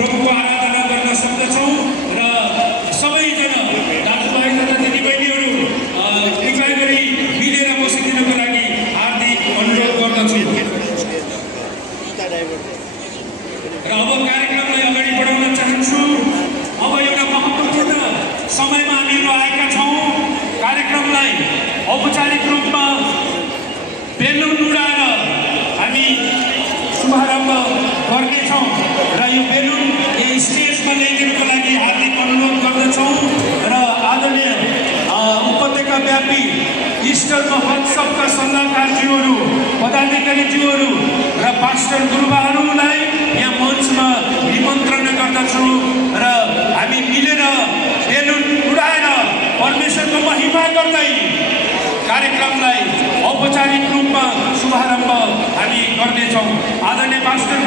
प्रभुको आराधना गर्न सक्दछौँ र सबैजना दाजुभाइ तथा दिदीबहिनीहरू कृपया गरी मिलेर बसिदिनको लागि हार्दिक अनुरोध गर्दछु। र अब कार्यक्रमलाई अगाडि बढाउन चाहन्छु। अब एउटा महत्त्वपूर्ण समयमा हामीहरू आएका छौँ। कार्यक्रमलाई औपचारिक रूपमा बेलुन उडाएर हामी शुभारम्भ गर्नेछौँ र यो बेलुन स्टेजमा ल्याइदिनुको लागि हार्दिक अनुरोध गर्दछौँ। र आदरणीय उपत्यकाव्यापी इस्टर महोत्सवका सल्लाहकारज्यूहरू, पदाधिकारीज्यूहरू र पास्टर गुरुबाहरूलाई यहाँ मञ्चमा निमन्त्रण गर्दछु र हामी मिलेर बेलुन उडाएर परमेश्वरको महिमा गर्दै कार्यक्रमलाई औपचारिक रूपमा शुभारम्भ हामी गर्नेछौँ। आदरणीय पास्टर